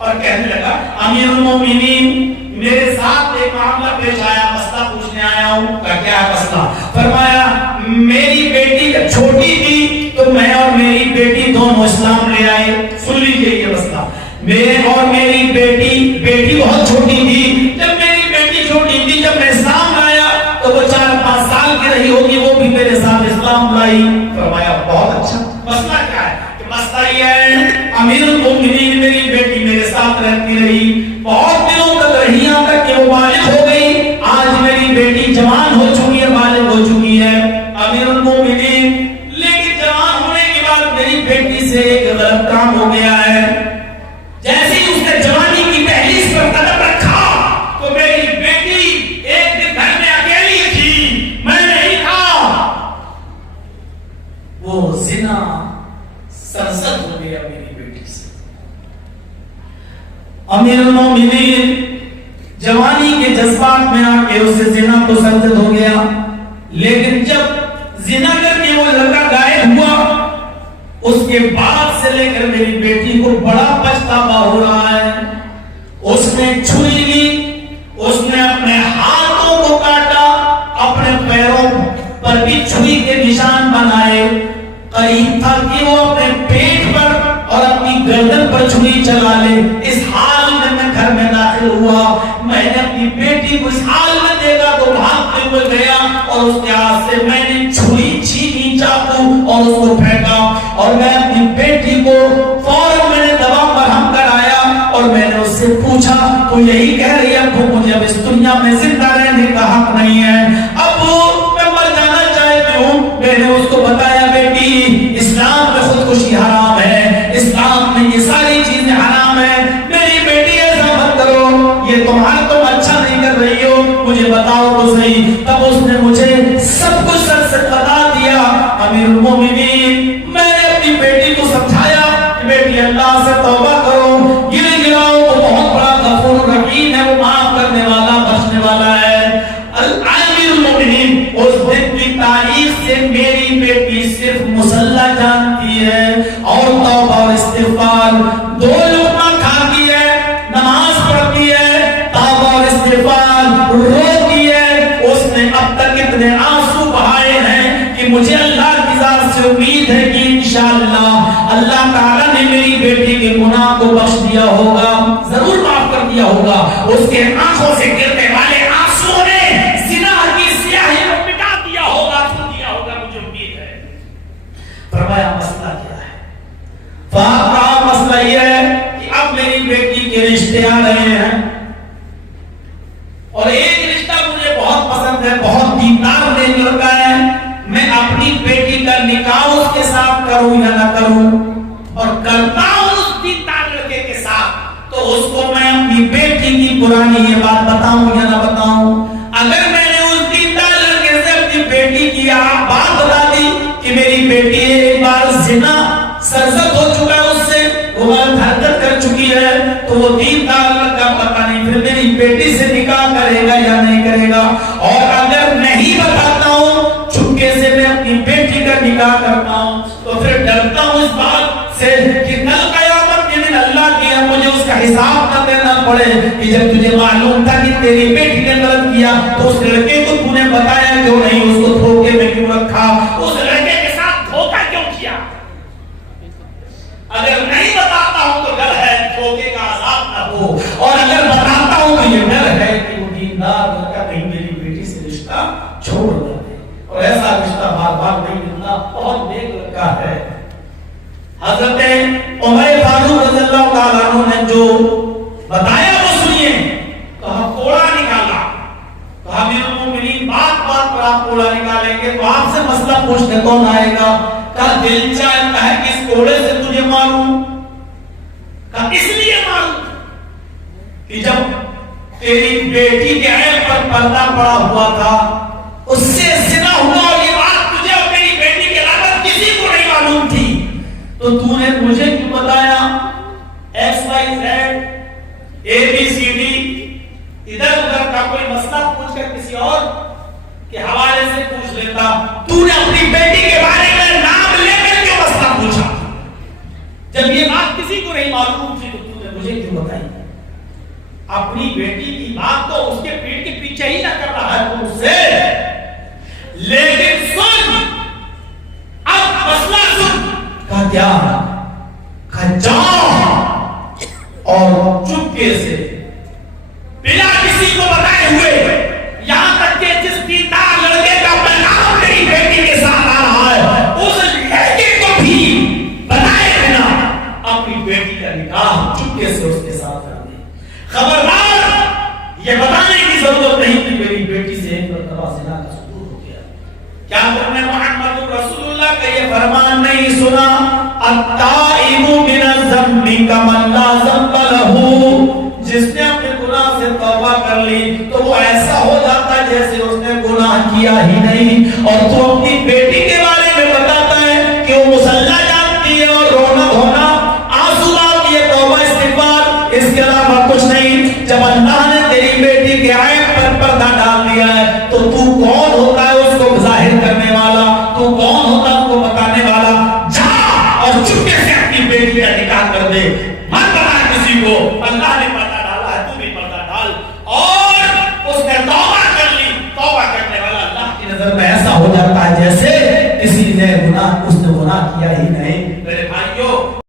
اور کہنے لگا امیر المومنین میرے ساتھ ایک معاملہ پیش آیا, مسئلہ پوچھنے آیا ہوں. کیا ہے مسئلہ؟ فرمایا میری بیٹی جب چھوٹی تھی تو میں اور میری بیٹی دونوں اسلام لے آئے. سن لیجئے یہ مسئلہ, میں اور میری بیٹی بہت چھوٹی تھی. جب میری بیٹی چھوٹی تھی, جب میں اسلام لایا تو وہ 4-5 سال کی رہی ہوگی, وہ بھی میرے ساتھ اسلام لائی. فرمایا بہت اچھا. مسئلہ کیا ہے؟ کہ مسئلہ یہ ہے امیر المومنین میری بیٹی میرے ساتھ رہتی رہی, بہت دنوں تک رہی, یہاں تک کہ وہ بالغ ہو گئی. آج میری بیٹی جوان ہو چکی ہے, بالغ ہو چکی ہے امیر المومنین, لیکن جوان ہونے کے بعد میری بیٹی سے ایک غلط کام ہو گیا ہے. جیسے ہی اس نے جوانی کی دہلیز پر قدم رکھا تو میری بیٹی ایک دن گھر میں اکیلی تھی, میں نہیں تھا, وہ زنا سرزد ہو گیا میری بیٹی سے. امیر المومنین جوانی کے جذبات میں آ کے اس سے زنا تو سرزد ہو گیا, لیکن جب زنا کر کے وہ لڑکا غائب ہوا اس کے بعد سے لے کر میری بیٹی کو بڑا پچھتاوا ہو رہا ہے. اس نے چھری لی, اس نے اپنے ہاتھوں کو کاٹا, اپنے پیروں پر بھی چھری کے نشان بنائے. قریب تھا کہ وہ اپنے پیٹ پر اور اپنی گردن پر چھری چلا لے. اس حال میں گھر میں داخل ہوا, میں نے اپنی بیٹی کو اس حال میں دیکھا تو بھاگتے ہوئے گیا اور اس کے ہاتھ سے میں نے چھری چھینی, چاقو, اور اس کو پھینکا. اور میں اپنی بیٹی کو فوراً میں نے دوا مرہم کرایا اور میں نے اس سے پوچھا تو یہی کہہ رہی ہے ابو مجھے اب اس دنیا میں زندہ رہنے کا حق نہیں ہے, ابو میں مر جانا چاہتی ہوں. میں نے اس کو بتایا بیٹی اسلام میں خودکشی حرام ہے, اسلام میں یہ ساری چیزیں حرام ہے, میری بیٹی ایسا مت کرو, یہ تم اچھا نہیں کر رہی ہو, مجھے بتاؤ تو صحیح. تب اس نے مجھے سب کچھ سر سے بتا دیا. امیر المومنین میں نے اپنی بیٹی کو سمجھایا کہ بیٹی اللہ سے توبہ کرو, گراؤ, وہ بہت بڑا غفور رحیم ہے, وہ معاف کرنے والا بخشنے والا ہے. امیر المومنین اس دن کی تاریخ سے میری بیٹی صرف مصلی جانتی ہے اور توبہ اور استغفار, 2 لقمہ کھاتی ہے, نماز پڑھتی ہے, توبہ اور استغفار روتی ہے. اس نے اب تک اتنے آنسو بہائے ہیں کہ مجھے اللہ کی ذات سے امید ہے کہ انشاءاللہ اللہ تعالیٰ نے میری بیٹی کے گناہ کو بخش دیا ہوگا, ضرور معاف کر دیا ہوگا. اس کے آنکھوں سے گرنے والے آنسو نے زنا کی سیاہی کو مٹا دیا ہوگا, مجھے امید ہے. فرمایا مسئلہ کیا ہے؟ فرمایا مسئلہ یہ ہے کہ اب میری بیٹی کے رشتے آ رہے ہیں اور ایک رشتہ مجھے بہت پسند ہے, بہت دیندار لڑکا ہے, میں اپنی بیٹی کا نکاح اس کے ساتھ کروں یا نہ کروں, اور کرتا ہوں اس دیندار لڑکے کے ساتھ تو اس کو میں اپنی بیٹی کی پرانی یہ بات بتاؤں یا نہ بتاؤں. اگر میں نے اس دیندار لڑکے سے اپنی بیٹی کی بات بتا دی کہ میری بیٹی ایک بار زنا سرزد ہو چکا ہے, اس سے وہ حرکت کر چکی ہے, تو وہ دیندار لڑکا پتہ نہیں پھر میری بیٹی سے نکاح کرے گا یا نہیں کرے گا. اور اگر نہیں بتاتا ہوں, چھپکے سے میں اپنی بیٹی کا نکاح کرتا ہوں, تو پھر ڈرتا ہوں اس بات سے کہ کل قیامت کے دن اللہ کی مجھے اس کا حساب نہ دینا پڑے کہ جب تجھے معلوم تھا کہ تیری بیٹی نے غلط کیا تو اس لڑکے کو تو نے بتایا کیوں نہیں, اس کو دھوکے میں کیوں رکھا, اس لڑکے کے ساتھ دھوکا کیوں کیا. اگر نہیں بتاتا ہوں تو ڈر ہے دھوکے کا عذاب نہ ہو, اور اگر بتاتا ہوں تو یہ ڈر ہے کہ وہ دیندار لڑکا کہیں میری بیٹی سے رشتہ چھوڑ دے, اور ایسا رشتہ بار بار نہیں ملنا, بہت نیک لڑکا ہے. حضرت عمر فاروق رضی اللہ تعالیٰ عنہ نے جو بتایا وہ سنیے. کہا کوڑا نکالا, کہا امیر المومنین بات بات پر آپ کوڑا نکالیں گے تو آپ سے مسئلہ پوچھنے کون آئے گا. کہا دل چاہتا ہے کہ اس کوڑے سے تجھے ماروں. کہا اس لیے ماروں کہ جب تیری بیٹی کے عیب پر پردہ پڑا ہوا تھا, اس سے زنا ہوا, اور یہ بات تجھے اور میری بیٹی کے علاوہ کسی کو نہیں معلوم تھی, تو تو نے مجھے کیوں بتایا. X Y Z A B C D ادھر ادھر کا کوئی مسئلہ پوچھ کر کسی اور کے حوالے سے پوچھ لیتا, تو نے اپنی بیٹی کے بارے میں نام لے کر کیوں مسئلہ پوچھا. جب یہ بات کسی کو نہیں معلوم تھی تو تو نے مجھے کیوں بتائی؟ اپنی بیٹی کی بات تو اس کے پیٹ کے پیچھے ہی نہ کر رہا ہے تو اس سے، لیکن سن اب مسئلہ سن۔ کہا کیا؟ کہا جاؤ اور چپکے سے بنا کسی کو بتائے ہوئے، یہاں تک کہ جس دیندار لڑکے کا پیغام میری بیٹی کے ساتھ آ رہا ہے اس لڑکے کو بھی بتائے بنا اپنی بیٹی کا نکاح چپکے سے اس کے ساتھ کر دے۔ خبردار، یہ بتانے کی ضرورت نہیں کہ میری بیٹی سے ایک مرتبہ زنا کا صدور ہو گیا۔ کیا تم نے محمد رسول اللہ کا یہ فرمان نہیں سنا؟ التائب من الذنب کمن لا ذنب لہ، جس نے اپنے گناہ سے توبہ کر لی تو وہ ایسا ہو جاتا ہے جیسے اس نے گناہ کیا ہی نہیں۔ اور تو اپنی بیٹی کے بارے میں بتاتا ہے کہ وہ مصلی جانتی ہے اور رونا دھونا آنسو آتی ہے، توبہ استغفار، اس کے علاوہ کچھ نہیں۔ جب اللہ نے تیری بیٹی کے عیب پر پردہ ڈال دیا ہے تو کون ہوتا ہے اس کو ظاہر کرنے والا؟ تو کون ہوتا ہے اس کو بتانے والا؟ جا اور چپکے سے اپنی بیٹی کا نکاح کر دے، مت بتا کسی کو۔ اللہ نے پردہ ڈالا ہے، تو بھی پردہ ڈال۔ اور اس نے توبہ کر لی، توبہ کرنے والا اللہ کی نظر میں ایسا ہو جاتا ہے جیسے کسی نے گناہ، اس نے گناہ کیا ہی نہیں۔